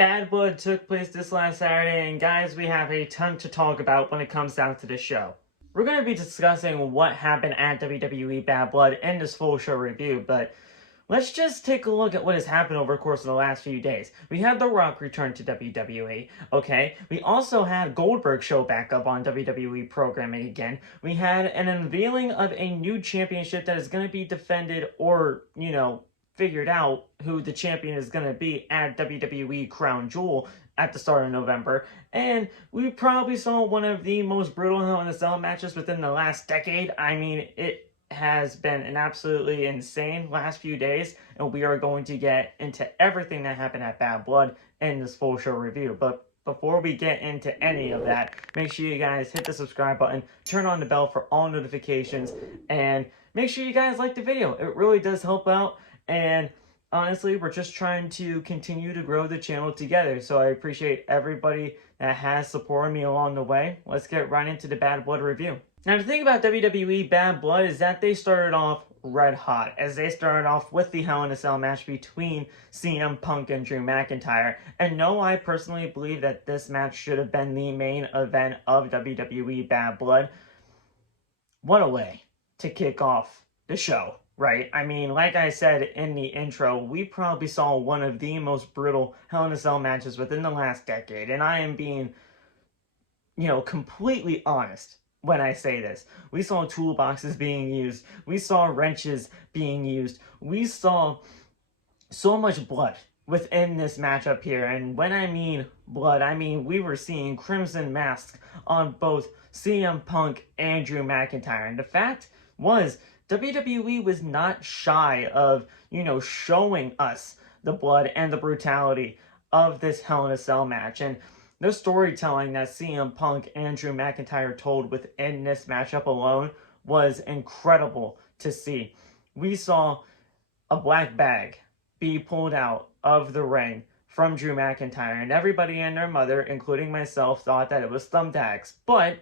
Bad Blood took place this last Saturday, and guys, we have a ton to talk about when it comes down to this show. We're going to be discussing what happened at WWE Bad Blood in this full show review, but let's just take a look at what has happened over the course of the last few days. We had The Rock return to WWE, okay? We also had Goldberg show back up on WWE programming again. We had an unveiling of a new championship that is going to be defended or, figured out who the champion is going to be at WWE Crown Jewel at the start of November. And we probably saw one of the most brutal Hell in a Cell matches within the last decade. I mean, it has been an absolutely insane last few days, and we are going to get into everything that happened at Bad Blood in this full show review. But before we get into any of that, make sure you guys hit the subscribe button, turn on the bell for all notifications, and make sure you guys like the video. It really does help out, and honestly, we're just trying to continue to grow the channel together, so I appreciate everybody that has supported me along the way. Let's get right into the Bad Blood review. Now, the thing about WWE Bad Blood is that they started off red hot, as they started off with the Hell in a Cell match between CM Punk and Drew McIntyre. And no, I personally believe that this match should have been the main event of WWE Bad Blood. What a way to kick off the show, right? I mean, like I said in the intro, we probably saw one of the most brutal Hell in a Cell matches within the last decade. And I am being, completely honest when I say this. We saw toolboxes being used. We saw wrenches being used. We saw so much blood within this matchup here. And when I mean blood, I mean we were seeing crimson masks on both CM Punk and Drew McIntyre. And the fact was, WWE was not shy of, showing us the blood and the brutality of this Hell in a Cell match. And the storytelling that CM Punk and Drew McIntyre told within this matchup alone was incredible to see. We saw a black bag be pulled out of the ring from Drew McIntyre, and everybody and their mother, including myself, thought that it was thumbtacks, but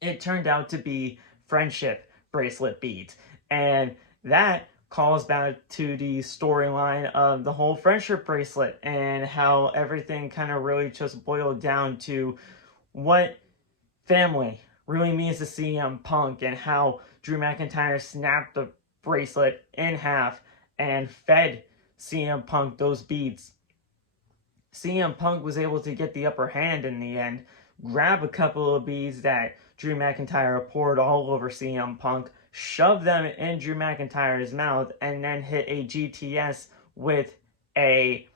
it turned out to be friendship bracelet beads, and that calls back to the storyline of the whole friendship bracelet and how everything kind of really just boiled down to what family really means to CM Punk, and how Drew McIntyre snapped the bracelet in half and fed CM Punk those beads. CM Punk was able to get the upper hand in the end, grab a couple of beads that Drew McIntyre poured all over CM Punk, shove them in Drew McIntyre's mouth, and then hit a GTS with a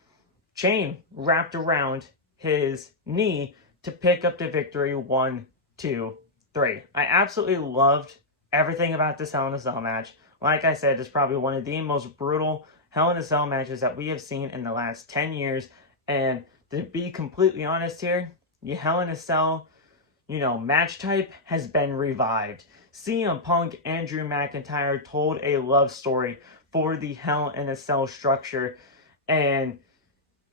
chain wrapped around his knee to pick up the victory. 1, 2, 3. I absolutely loved everything about this Hell in a Cell match. Like I said, it's probably one of the most brutal Hell in a Cell matches that we have seen in the last 10 years. And to be completely honest here, the Hell in a Cell match type has been revived. CM Punk and Drew McIntyre told a love story for the Hell in a Cell structure, and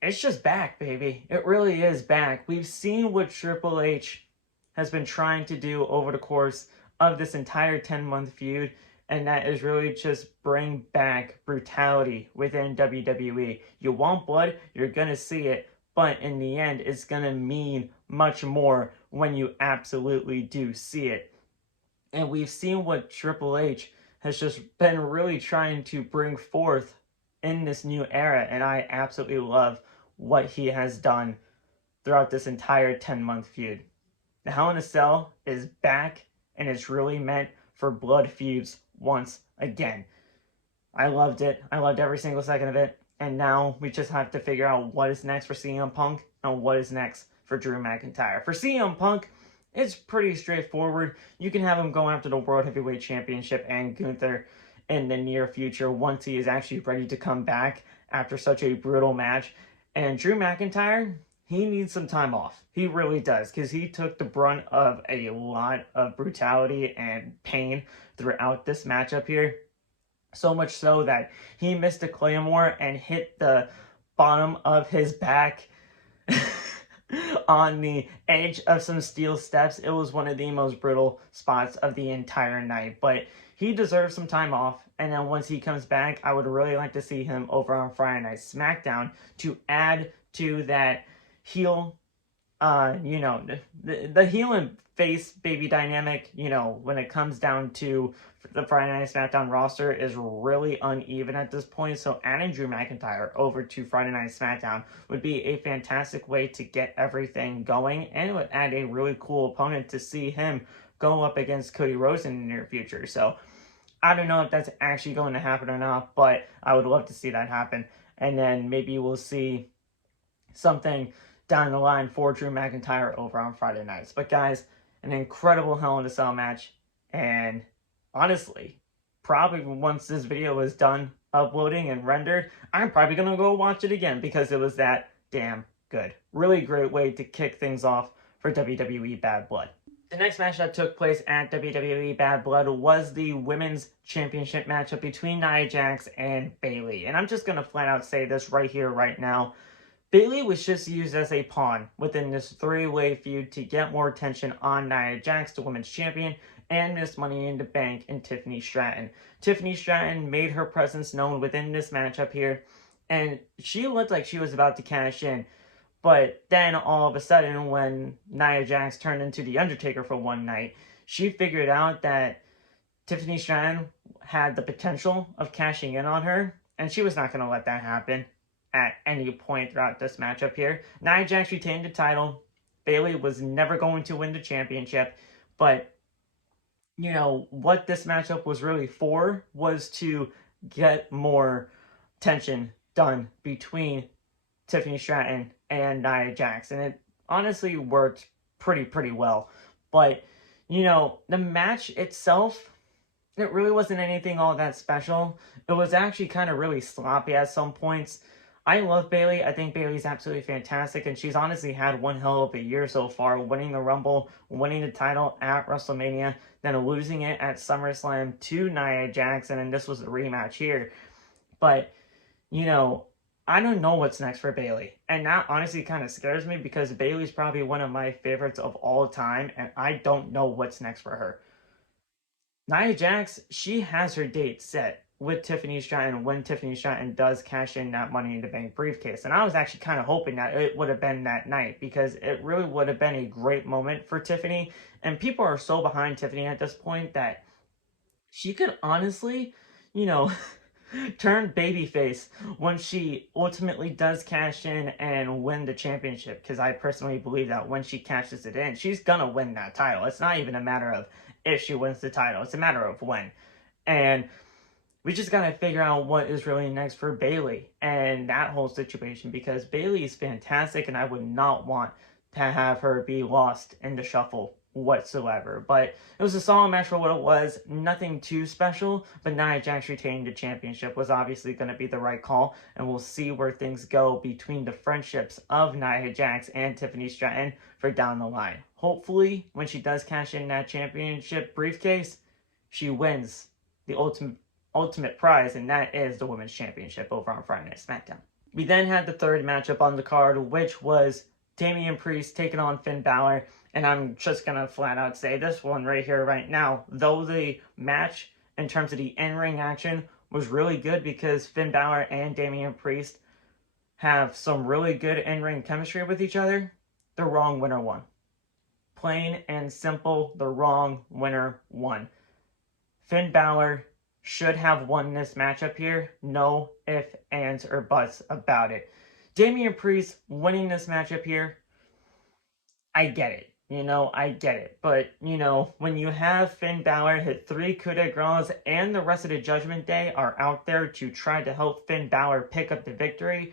it's just back, baby. It really is back. We've seen what Triple H has been trying to do over the course of this entire 10-month feud, and that is really just bring back brutality within WWE. You want blood, you're gonna see it, but in the end, it's gonna mean much more when you absolutely do see it. And we've seen what Triple H has just been really trying to bring forth in this new era, and I absolutely love what he has done throughout this entire 10-month feud. The Hell in a Cell is back, and it's really meant for blood feuds once again. I loved it. I loved every single second of it. And now we just have to figure out what is next for CM Punk and what is next for Drew McIntyre. For CM Punk, it's pretty straightforward. You can have him go after the World Heavyweight Championship and Gunther in the near future once he is actually ready to come back after such a brutal match. And Drew McIntyre, he needs some time off. He really does, because he took the brunt of a lot of brutality and pain throughout this matchup here. So much so that he missed a Claymore and hit the bottom of his back on the edge of some steel steps. It was one of the most brutal spots of the entire night, but he deserves some time off. And then once he comes back, I would really like to see him over on Friday Night SmackDown to add to that heel, the heel and face baby dynamic, when it comes down to the Friday Night SmackDown roster is really uneven at this point. So adding Drew McIntyre over to Friday Night SmackDown would be a fantastic way to get everything going, and it would add a really cool opponent to see him go up against Cody Rhodes in the near future. So I don't know if that's actually going to happen or not, but I would love to see that happen. And then maybe we'll see something down the line for Drew McIntyre over on Friday nights. But guys, an incredible Hell in a Cell match. And honestly, probably once this video is done uploading and rendered, I'm probably going to go watch it again because it was that damn good. Really great way to kick things off for WWE Bad Blood. The next match that took place at WWE Bad Blood was the Women's Championship matchup between Nia Jax and Bayley. And I'm just going to flat out say this right here, right now. Bayley was just used as a pawn within this three-way feud to get more attention on Nia Jax, the Women's Champion, and Miss Money in the Bank and Tiffany Stratton. Tiffany Stratton made her presence known within this matchup here, and she looked like she was about to cash in. But then all of a sudden, when Nia Jax turned into The Undertaker for one night, she figured out that Tiffany Stratton had the potential of cashing in on her, and she was not going to let that happen at any point throughout this matchup here. Nia Jax retained the title. Bayley was never going to win the championship, but what this matchup was really for was to get more tension done between Tiffany Stratton and Nia Jax, and it honestly worked pretty well. But the match itself, it really wasn't anything all that special. It was actually kind of really sloppy at some points. I love Bayley. I think Bayley's absolutely fantastic, and she's honestly had one hell of a year so far, winning the Rumble, winning the title at WrestleMania, then losing it at SummerSlam to Nia Jax, and then this was the rematch here. But I don't know what's next for Bayley, and that honestly kind of scares me because Bayley's probably one of my favorites of all time, and I don't know what's next for her. Nia Jax, she has her date set with Tiffany Stratton when Tiffany Stratton does cash in that Money in the Bank briefcase, and I was actually kind of hoping that it would have been that night because it really would have been a great moment for Tiffany, and people are so behind Tiffany at this point that she could honestly, turn babyface when she ultimately does cash in and win the championship, because I personally believe that when she cashes it in, she's gonna win that title. It's not even a matter of if she wins the title, it's a matter of when. And we just gotta figure out what is really next for Bayley and that whole situation, because Bayley is fantastic and I would not want to have her be lost in the shuffle whatsoever. But it was a solid match for what it was. Nothing too special, but Nia Jax retaining the championship was obviously going to be the right call, and we'll see where things go between the friendships of Nia Jax and Tiffany Stratton for down the line. Hopefully, when she does cash in that championship briefcase, she wins the ultimate prize, and that is the Women's Championship over on Friday Night SmackDown. We then had the third matchup on the card, which was Damian Priest taking on Finn Balor. And I'm just going to flat out say this one right here, right now. Though the match, in terms of the in-ring action, was really good because Finn Balor and Damian Priest have some really good in-ring chemistry with each other, the wrong winner won. Plain and simple, the wrong winner won. Finn Balor should have won this matchup here. No ifs, ands, or buts about it. Damian Priest winning this matchup here, I get it. I get it. But, when you have Finn Balor hit 3 coup de grace and the rest of the Judgment Day are out there to try to help Finn Balor pick up the victory,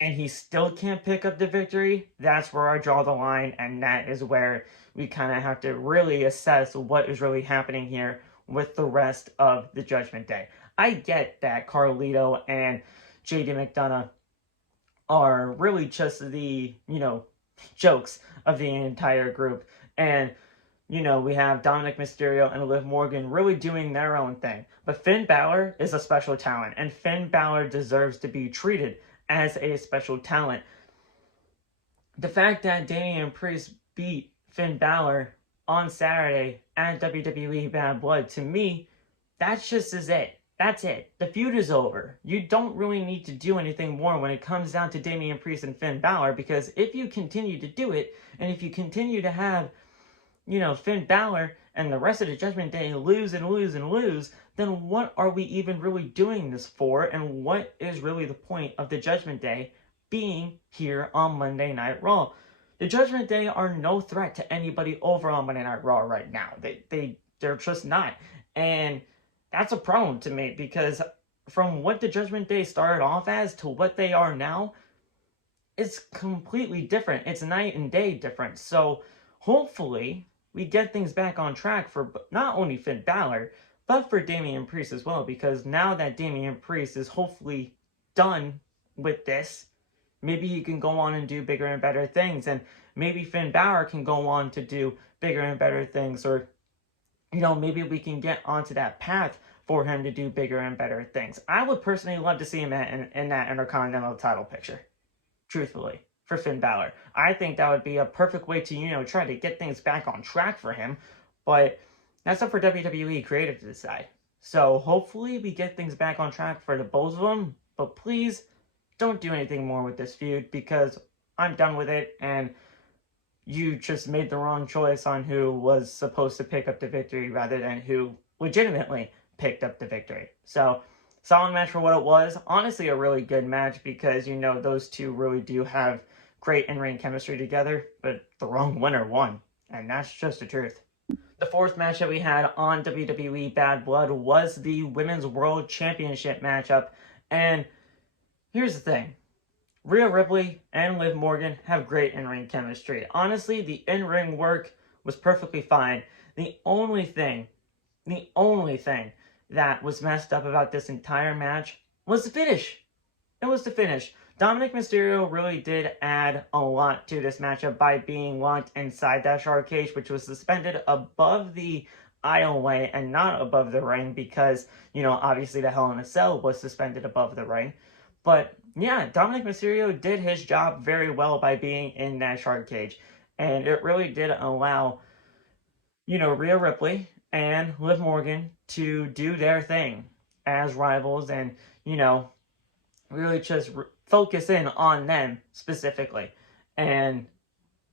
and he still can't pick up the victory, that's where I draw the line, and that is where we kind of have to really assess what is really happening here with the rest of the Judgment Day. I get that Carlito and JD McDonough are really just the, jokes of the entire group. And, we have Dominic Mysterio and Liv Morgan really doing their own thing. But Finn Balor is a special talent, and Finn Balor deserves to be treated as a special talent. The fact that Damian Priest beat Finn Balor on Saturday at WWE Bad Blood, to me, that's just is it. That's it. The feud is over. You don't really need to do anything more when it comes down to Damian Priest and Finn Balor, because if you continue to do it, and if you continue to have, Finn Balor and the rest of the Judgment Day lose and lose and lose, then what are we even really doing this for, and what is really the point of the Judgment Day being here on Monday Night Raw? The Judgment Day are no threat to anybody over on Monday Night Raw right now. They're just not. And that's a problem to me, because from what the Judgment Day started off as to what they are now, it's completely different. It's night and day different. So hopefully we get things back on track for not only Finn Balor, but for Damian Priest as well, because now that Damian Priest is hopefully done with this, maybe he can go on and do bigger and better things, and maybe Finn Balor can go on to do bigger and better things, or maybe we can get onto that path for him to do bigger and better things. I would personally love to see him in that Intercontinental title picture, truthfully, for Finn Balor. I think that would be a perfect way to, try to get things back on track for him, but that's up for WWE Creative to decide. So hopefully we get things back on track for the both of them, but please don't do anything more with this feud, because I'm done with it, and you just made the wrong choice on who was supposed to pick up the victory rather than who legitimately picked up the victory. So, solid match for what it was. Honestly, a really good match, because, those two really do have great in-ring chemistry together, but the wrong winner won, and that's just the truth. The fourth match that we had on WWE Bad Blood was the Women's World Championship matchup, and here's the thing. Rhea Ripley and Liv Morgan have great in-ring chemistry. Honestly, the in-ring work was perfectly fine. The only thing that was messed up about this entire match was the finish. It was the finish. Dominic Mysterio really did add a lot to this matchup by being locked inside that shark cage, which was suspended above the aisleway and not above the ring, because, obviously the Hell in a Cell was suspended above the ring. But yeah, Dominic Mysterio did his job very well by being in that shark cage. And it really did allow, Rhea Ripley and Liv Morgan to do their thing as rivals, and, really just focus in on them specifically. And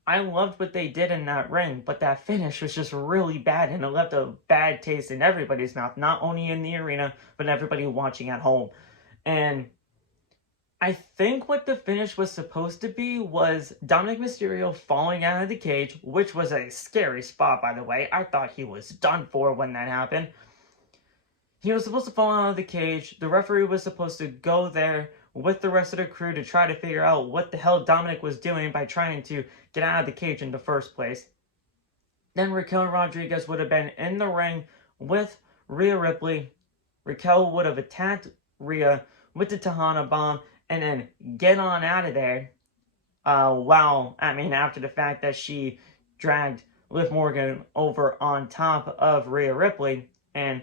I loved what they did in that ring, but that finish was just really bad, and it left a bad taste in everybody's mouth, not only in the arena, but everybody watching at home. And I think what the finish was supposed to be was Dominic Mysterio falling out of the cage, which was a scary spot, by the way. I thought he was done for when that happened. He was supposed to fall out of the cage. The referee was supposed to go there with the rest of the crew to try to figure out what the hell Dominic was doing by trying to get out of the cage in the first place. Then Raquel Rodriguez would have been in the ring with Rhea Ripley. Raquel would have attacked Rhea with the Tejana Bomb, and then get on out of there. After the fact that she dragged Liv Morgan over on top of Rhea Ripley, and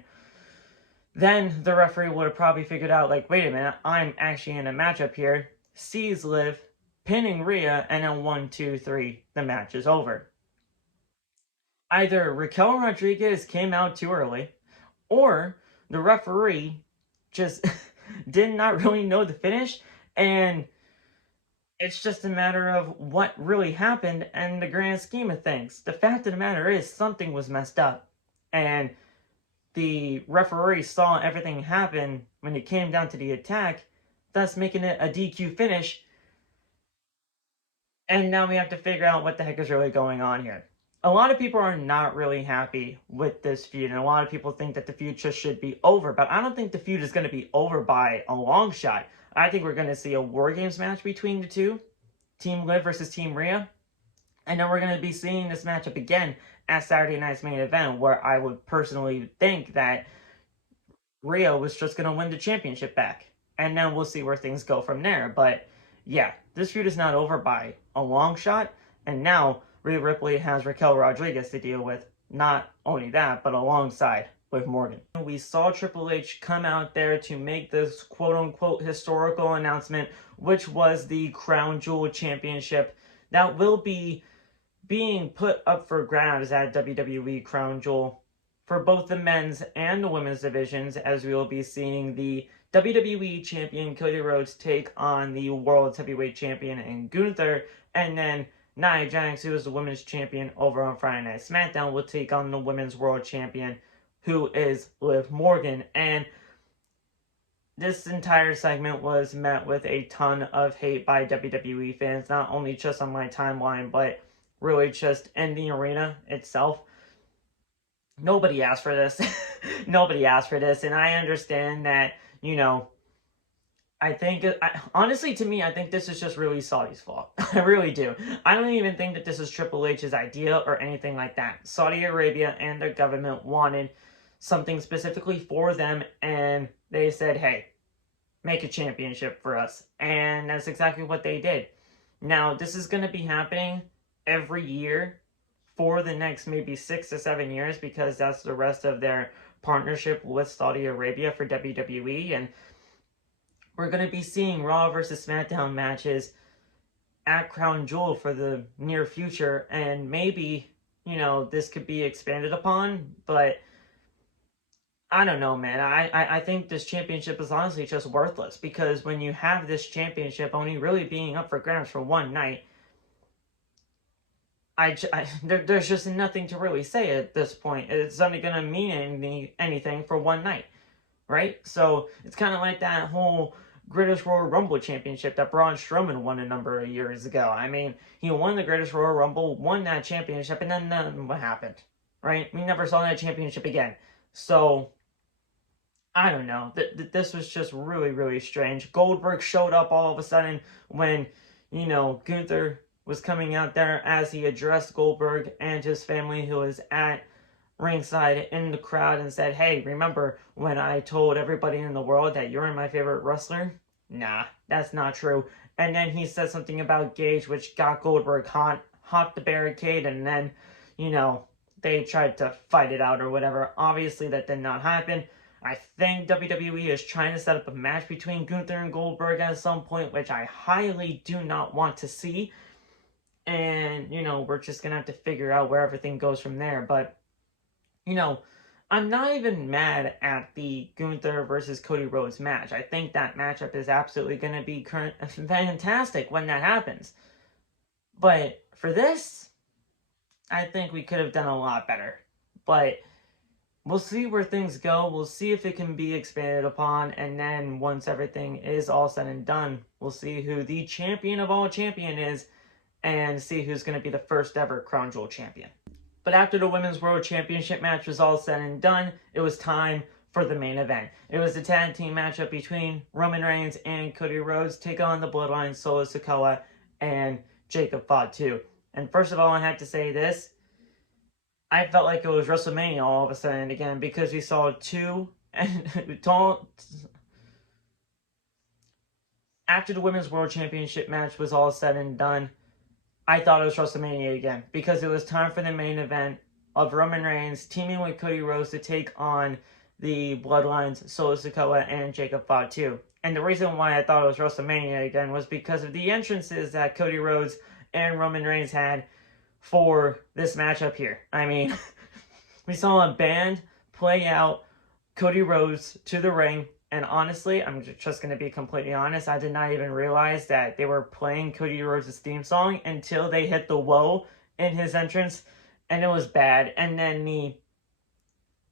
then the referee would have probably figured out, wait a minute, I'm actually in a matchup here, sees Liv, pinning Rhea, and then 1, 2, 3, the match is over. Either Raquel Rodriguez came out too early, or the referee just did not really know the finish, and it's just a matter of what really happened in the grand scheme of things. The fact of the matter is, something was messed up, and the referee saw everything happen when it came down to the attack, thus making it a DQ finish, and now we have to figure out what the heck is really going on here. A lot of people are not really happy with this feud, and a lot of people think that the feud just should be over, but I don't think the feud is going to be over by a long shot. I think we're going to see a War Games match between the two, Team Liv versus Team Rhea, and then we're going to be seeing this matchup again at Saturday night's main event, where I would personally think that Rhea was just going to win the championship back, and then we'll see where things go from there. But yeah, this feud is not over by a long shot, and now Rhea Ripley has Raquel Rodriguez to deal with. Not only that, but alongside with Morgan. We saw Triple H come out there to make this quote-unquote historical announcement, which was the Crown Jewel Championship that will be being put up for grabs at WWE Crown Jewel for both the men's and the women's divisions, as we will be seeing the WWE Champion Cody Rhodes take on the World Heavyweight Champion in Gunther, and then Nia Jax, who is the Women's Champion over on Friday Night SmackDown, will take on the Women's World Champion, who is Liv Morgan. And this entire segment was met with a ton of hate by WWE fans, not only just on my timeline, but really just in the arena itself. Nobody asked for this. Nobody asked for this, and I understand that, you know, honestly, to me, I think this is just really Saudi's fault. I really do. I don't even think that this is Triple H's idea or anything like that. Saudi Arabia and their government wanted something specifically for them, and they said, hey, make a championship for us. And that's exactly what they did. Now, this is going to be happening every year for the next maybe 6 to 7 years, because that's the rest of their partnership with Saudi Arabia for WWE. And we're going to be seeing Raw versus SmackDown matches at Crown Jewel for the near future. And maybe, you know, this could be expanded upon, but I don't know, man. I think this championship is honestly just worthless, because when you have this championship only really being up for grabs for one night, there's just nothing to really say at this point. It's only going to mean anything for one night, right? So it's kind of like that whole Greatest Royal Rumble championship that Braun Strowman won a number of years ago. I mean, he won the Greatest Royal Rumble, won that championship, and then what happened, right? We never saw that championship again. So I don't know. This was just really, really strange. Goldberg showed up all of a sudden when, you know, Gunther was coming out there, as he addressed Goldberg and his family, who was at ringside in the crowd, and said, hey, remember when I told everybody in the world that you're my favorite wrestler? Nah, that's not true. And then he said something about Gage, which got Goldberg hopped the barricade, and then, you know, they tried to fight it out or whatever. Obviously, that did not happen. I think WWE is trying to set up a match between Gunther and Goldberg at some point, which I highly do not want to see. And, you know, we're just going to have to figure out where everything goes from there. But, you know, I'm not even mad at the Gunther versus Cody Rhodes match. I think that matchup is absolutely going to be fantastic when that happens. But for this, I think we could have done a lot better. But we'll see where things go. We'll see if it can be expanded upon. And then once everything is all said and done, we'll see who the champion of all champion is, and see who's going to be the first ever Crown Jewel champion. But after the Women's World Championship match was all said and done, it was time for the main event. It was the tag team matchup between Roman Reigns and Cody Rhodes, take on the Bloodline, Solo Sikoa, and Jacob Fatu. And first of all, I have to say this. I felt like it was WrestleMania all of a sudden again, because we saw after the Women's World Championship match was all said and done, I thought it was WrestleMania again, because it was time for the main event of Roman Reigns teaming with Cody Rhodes to take on the Bloodlines, Solo Sikoa, and Jacob Fatu. And the reason why I thought it was WrestleMania again was because of the entrances that Cody Rhodes and Roman Reigns had for this matchup here. I mean, we saw a band play out Cody Rhodes to the ring, and honestly, I'm just going to be completely honest, I did not even realize that they were playing Cody Rhodes' theme song until they hit the whoa in his entrance, and it was bad. And then the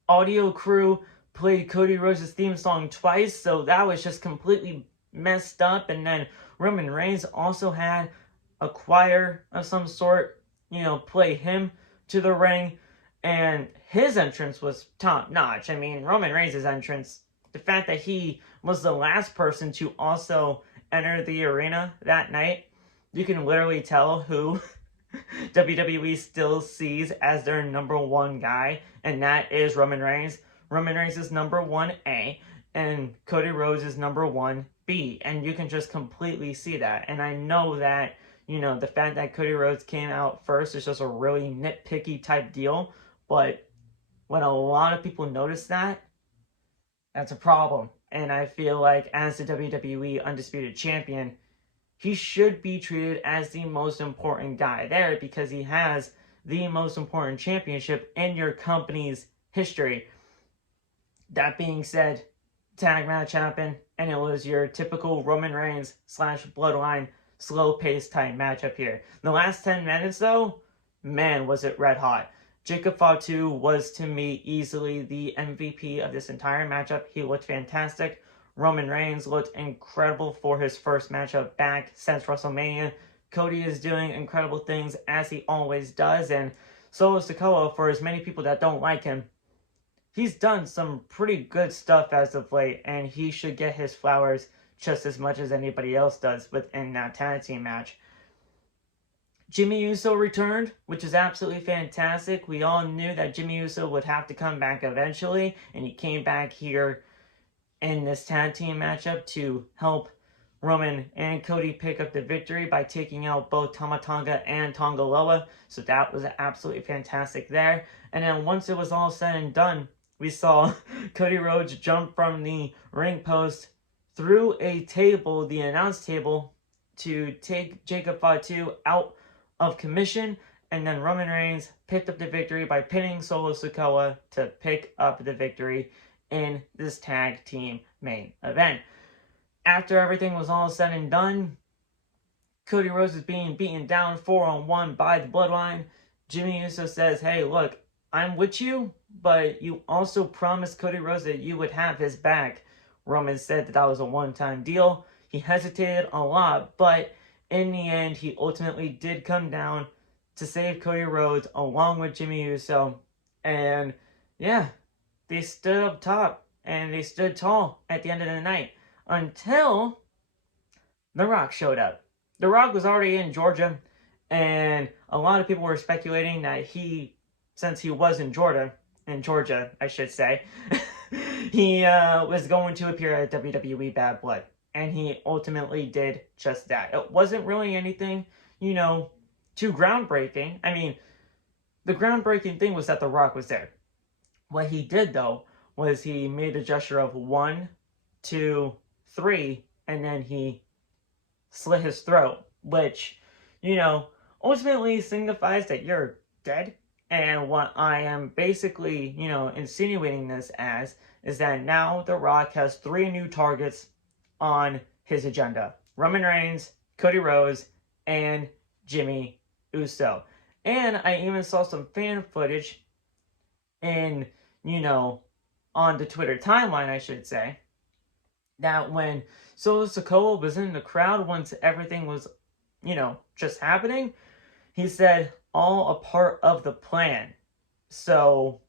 audio crew played Cody Rhodes' theme song twice, so that was just completely messed up. And then Roman Reigns also had a choir of some sort, you know, play him to the ring, and his entrance was top notch. I mean, Roman Reigns' entrance, the fact that he was the last person to also enter the arena that night, you can literally tell who WWE still sees as their number one guy, and that is Roman Reigns. Roman Reigns is number 1A, and Cody Rhodes is number 1B, and you can just completely see that. And I know that, you know, the fact that Cody Rhodes came out first is just a really nitpicky type deal, but when a lot of people notice that, that's a problem. And I feel like as the WWE Undisputed Champion, he should be treated as the most important guy there, because he has the most important championship in your company's history. That being said, tag match happened, and it was your typical Roman Reigns / Bloodline slow-paced type matchup here. The last 10 minutes, though, man, was it red hot. Jacob Fatu was, to me, easily the MVP of this entire matchup. He looked fantastic. Roman Reigns looked incredible for his first matchup back since WrestleMania. Cody is doing incredible things, as he always does, and so is Sikoa. For as many people that don't like him, he's done some pretty good stuff as of late, and he should get his flowers just as much as anybody else does within that tag team match. Jimmy Uso returned, which is absolutely fantastic. We all knew that Jimmy Uso would have to come back eventually, and he came back here in this tag team matchup to help Roman and Cody pick up the victory by taking out both Tama Tonga and Tonga Loa. So that was absolutely fantastic there. And then once it was all said and done, we saw Cody Rhodes jump from the ring post through a table, the announce table, to take Jacob Fatu out of commission. And then Roman Reigns picked up the victory by pinning Solo Sikoa to pick up the victory in this tag team main event. After everything was all said and done, Cody Rhodes is being beaten down 4-on-1 by the Bloodline. Jimmy Uso says, hey, look, I'm with you, but you also promised Cody Rhodes that you would have his back. Roman said that was a one-time deal. He hesitated a lot, but in the end, he ultimately did come down to save Cody Rhodes along with Jimmy Uso. And yeah, they stood up top and they stood tall at the end of the night until The Rock showed up. The Rock was already in Georgia, and a lot of people were speculating that since he was in Georgia, I should say, he was going to appear at WWE Bad Blood. And he ultimately did just that. It wasn't really anything, too groundbreaking. I mean, the groundbreaking thing was that The Rock was there. What he did, though, was he made a gesture of 1, 2, 3, and then he slit his throat, which, ultimately signifies that you're dead. And what I am basically, insinuating this as is that now The Rock has 3 new targets on his agenda: Roman Reigns, Cody Rhodes, and Jimmy Uso. And I even saw some fan footage in, on the Twitter timeline, I should say, that when Solo Sikoa was in the crowd once everything was, just happening, he said, all a part of the plan. So,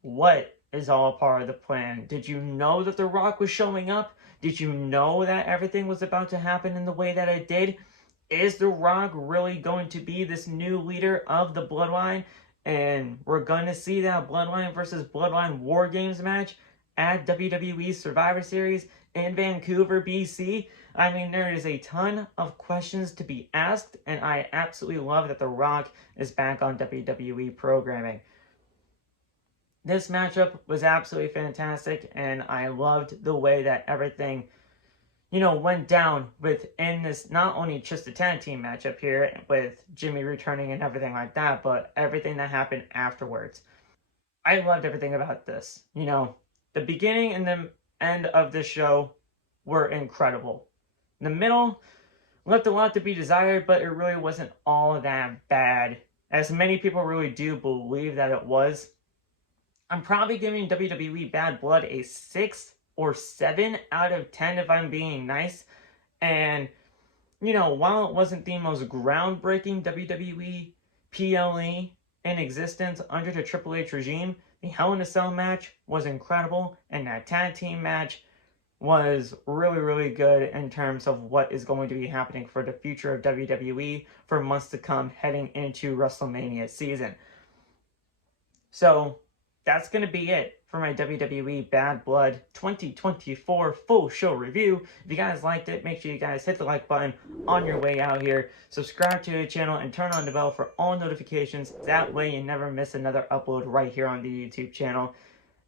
what is all a part of the plan? Did you know that The Rock was showing up? Did you know that everything was about to happen in the way that it did? Is The Rock really going to be this new leader of the Bloodline? And we're going to see that Bloodline versus Bloodline War Games match at WWE Survivor Series in Vancouver, BC. I mean, there is a ton of questions to be asked, and I absolutely love that The Rock is back on WWE programming. This matchup was absolutely fantastic, and I loved the way that everything, went down within this, not only just the tag team matchup here with Jimmy returning and everything like that, but everything that happened afterwards. I loved everything about this. The beginning and the end of the show were incredible. The middle left a lot to be desired, but it really wasn't all that bad, as many people really do believe that it was. I'm probably giving WWE Bad Blood a 6 or 7 out of 10 if I'm being nice. And, while it wasn't the most groundbreaking WWE PLE in existence under the Triple H regime, the Hell in a Cell match was incredible, and that tag team match was really, really good in terms of what is going to be happening for the future of WWE for months to come heading into WrestleMania season. So, that's going to be it for my WWE Bad Blood 2024 full show review. If you guys liked it, make sure you guys hit the like button on your way out here. Subscribe to the channel and turn on the bell for all notifications. That way you never miss another upload right here on the YouTube channel.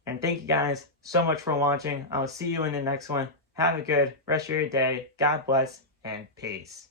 And thank you guys so much for watching. I'll see you in the next one. Have a good rest of your day. God bless and peace.